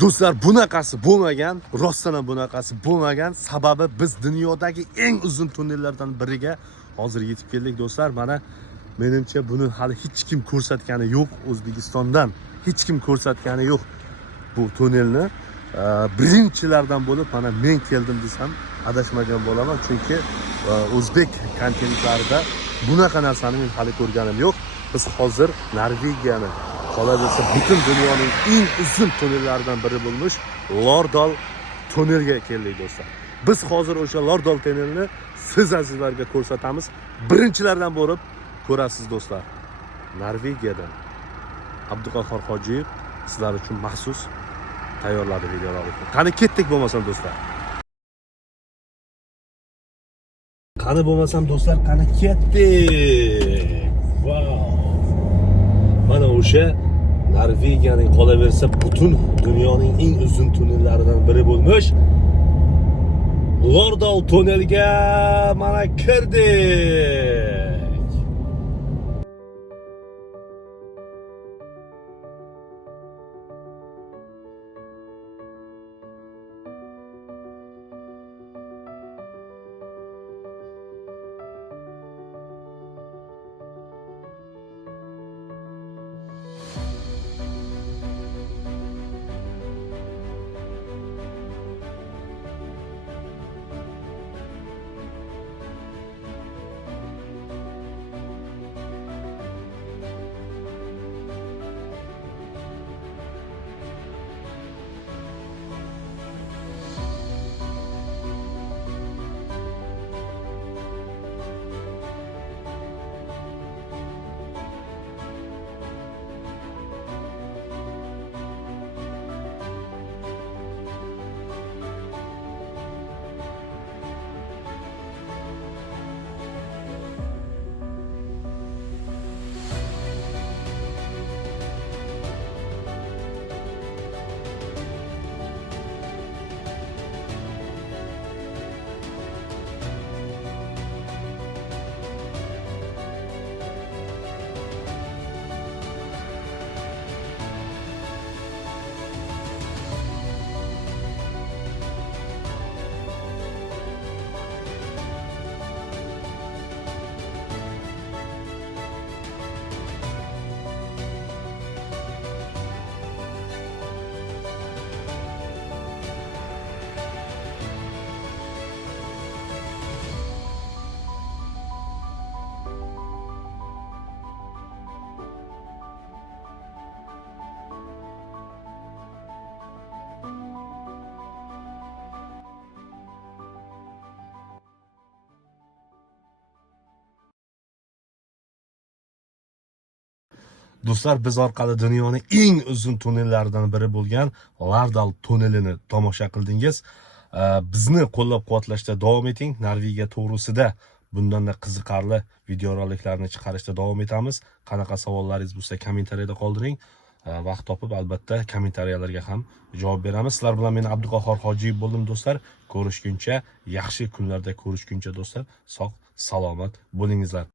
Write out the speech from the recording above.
Do'stlar, bunaqasi bo'lmagan, rostdan ham bunaqasi bo'lmagan. Sababi biz dunyodagi eng uzun tunnellardan biriga hozir yetib keldik do'stlar. Mana menimcha buni hali hech kim ko'rsatgani yo'q O'zbekistondan. Hech kim ko'rsatgani yo'q bu tunnelni. Birinchilardan bo'lib mana men keldim desam adashmagan bo'laman, chunki o'zbek kontentlarida bunaqa narsani men hali ko'rganim yo'q. Biz hozir Norvegiyani, qolaversa butun dunyoning eng uzun tunnellaridan biri bo'lmuş Lordal tunnelga keldik do'stlar. Biz hozir o'sha Lordal tunnelini siz azizlarga ko'rsatamiz. Birinchilardan bo'lib ko'rasiz do'stlar. Norvegiyadan Abduqahhor Hojiyev sizlar uchun maxsus tayyorladi videolarni. Qani ketdik bo'lmasam do'stlar. Qani bo'lmasam do'stlar, qani ketdik. Wow. Mana o'sha Norvegiyaning qolaversa butun dunyoning eng uzun tunnellaridan biri bo'lmuş Lordal tunnelga mana kirdik. Do'stlar, biz orqali dunyoning eng uzun tunnellaridan biri bo'lgan Lordal tunnelini tomosha qildingiz. Bizni qo'llab-quvvatlashda davom eting. Norvegiya to'g'risida bundan-da qiziqarli videoroliklarni chiqarishda davom etamiz. Qanaqa savollaringiz bo'lsa kommentariyada qoldiring. Vaqt topib albatta kommentariyalarga ham javob beramiz. Sizlar bilan men Abduqahhor Hojiyev bo'ldim do'stlar. Ko'rishguncha, yaxshi kunlarda ko'rishguncha do'stlar, sog' salomat bo'lingizlar.